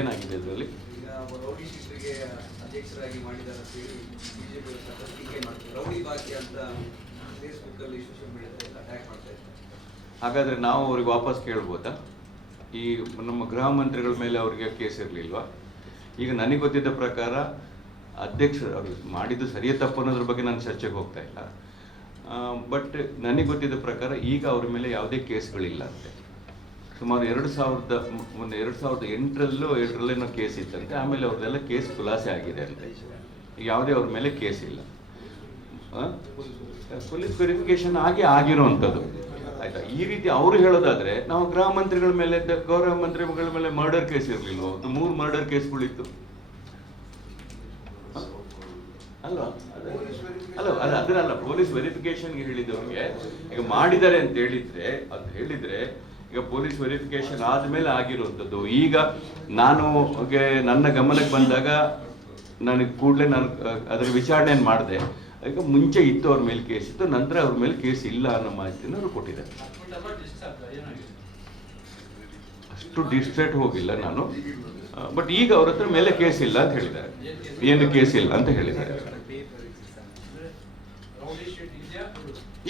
ಏನಾಗಿದೆ ಇದರಲ್ಲಿ? ಈಗ ರೌಡಿ ಶೀಟರ್ಗೆ ಅಧ್ಯಕ್ಷರಾಗಿ ಮಾಡಿದ್ದಾರೆ ಅಂತ ಹೇಳಿ ಬಿಜೆಪಿ ಸಾಕಷ್ಟು ಟೀಕೆ ಮಾಡ್ತಾರೆ. ರೌಡಿ ಭಾಗ್ಯ ಅಂತ ಫೇಸ್ಬುಕ್ ಅಲ್ಲಿ ಸೋಷಿಯಲ್ ಮೀಡಿಯಾದಲ್ಲಿ ಅಟ್ಯಾಕ್ ಮಾಡ್ತಾ ಇದ್ದಾರೆ. ಹಾಗಾದ್ರೆ ನಾವು ಅವ್ರಿಗೆ ವಾಪಸ್ ಕೇಳ್ಬೋದಾ? ಈ ನಮ್ಮ ಗೃಹ ಮಂತ್ರಿಗಳ ಮೇಲೆ ಅವ್ರಿಗೆ ಕೇಸ್ ಇರಲಿಲ್ವಾ? ಈಗ ನನಗೆ ಗೊತ್ತಿದ್ದ ಪ್ರಕಾರ ಅಧ್ಯಕ್ಷರು ಅವರು ಮಾಡಿದ್ದು ಸರಿಯೇ ತಪ್ಪು ಅನ್ನೋದ್ರ ಬಗ್ಗೆ ನಾನು ಚರ್ಚೆಗೆ ಹೋಗ್ತಾ ಇಲ್ಲ. ಬಟ್ ನನಗೆ ಗೊತ್ತಿದ್ದ ಪ್ರಕಾರ ಈಗ ಅವ್ರ ಮೇಲೆ ಯಾವುದೇ ಕೇಸ್ಗಳಿಲ್ಲ ಅಂತೆ. ಸುಮಾರು 2008ರಲ್ಲೇನೋ ಕೇಸ್ ಇತ್ತಂತೆ. ಆಮೇಲೆ ಅವ್ರದ್ದೆಲ್ಲ ಕೇಸ್ ಖುಲಾಸೆ ಆಗಿದೆ ಅಂತೆ. ಈಗ ಯಾವುದೇ ಅವ್ರ ಮೇಲೆ ಕೇಸ್ ಇಲ್ಲ. ಪೊಲೀಸ್ ವೆರಿಫಿಕೇಶನ್ ಆಗಿರೋವಂಥದ್ದು ಆಯ್ತಾ. ಈ ರೀತಿ ಅವರು ಹೇಳೋದಾದ್ರೆ ನಾವು ಗೃಹ ಮಂತ್ರಿಗಳ ಮೇಲೆ, ಗೌರವ ಮಂತ್ರಿಗಳ ಮೇಲೆ ಮರ್ಡರ್ ಕೇಸ್ ಇರಲಿಲ್ಲ, 3 ಮರ್ಡರ್ ಕೇಸ್ಗಳಿತ್ತು ಅಲ್ವಾ? ಅದನ್ನಲ್ಲ ಪೊಲೀಸ್ ವೆರಿಫಿಕೇಶನ್ಗೆ ಹೇಳಿದವ್ರಿಗೆ ಈಗ ಮಾಡಿದ್ದಾರೆ ಅಂತ ಹೇಳಿದ್ರೆ ಈಗ ಪೊಲೀಸ್ ವೆರಿಫಿಕೇಶನ್ ಆದ್ಮೇಲೆ ಆಗಿರುವಂಥದ್ದು. ಈಗ ನನ್ನ ಗಮನಕ್ಕೆ ಬಂದಾಗ ನನಗೆ ಕೂಡಲೇ ನಾನು ಅದರ ವಿಚಾರಣೆಯನ್ನು ಮಾಡಿದೆ. ಈಗ ಮುಂಚೆ ಇತ್ತು ಅವ್ರ ಮೇಲೆ ಕೇಸ್ ಇತ್ತು, ನಂತರ ಅವ್ರ ಮೇಲೆ ಕೇಸ್ ಇಲ್ಲ ಅನ್ನೋ ಮಾಹಿತಿಯನ್ನು ಅವರು ಕೊಟ್ಟಿದ್ದಾರೆ. ಅಷ್ಟು ಡಿಸ್ಟ್ರೇಟ್ ಹೋಗಿಲ್ಲ ನಾನು. ಬಟ್ ಈಗ ಅವ್ರ ಹತ್ರ ಮೇಲೆ ಕೇಸ್ ಇಲ್ಲ ಅಂತ ಹೇಳಿದ್ದಾರೆ. ಏನು ಕೇಸ್ ಇಲ್ಲ ಅಂತ ಹೇಳಿದ್ದಾರೆ.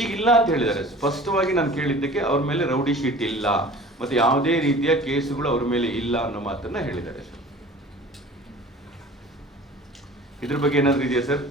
ಈಗ ಇಲ್ಲ ಅಂತ ಹೇಳಿದ್ದಾರೆ. ಸ್ಪಷ್ಟವಾಗಿ ನಾನು ಕೇಳಿದ್ದಕ್ಕೆ ಅವ್ರ ಮೇಲೆ ರೌಡಿ ಶೀಟ್ ಇಲ್ಲ ಮತ್ತೆ ಯಾವುದೇ ರೀತಿಯ ಕೇಸುಗಳು ಅವ್ರ ಮೇಲೆ ಇಲ್ಲ ಅನ್ನೋ ಮಾತನ್ನ ಹೇಳಿದ್ದಾರೆ ಸರ್. ಇದ್ರ ಬಗ್ಗೆ ಏನಾದ್ರು ಇದೆಯಾ ಸರ್?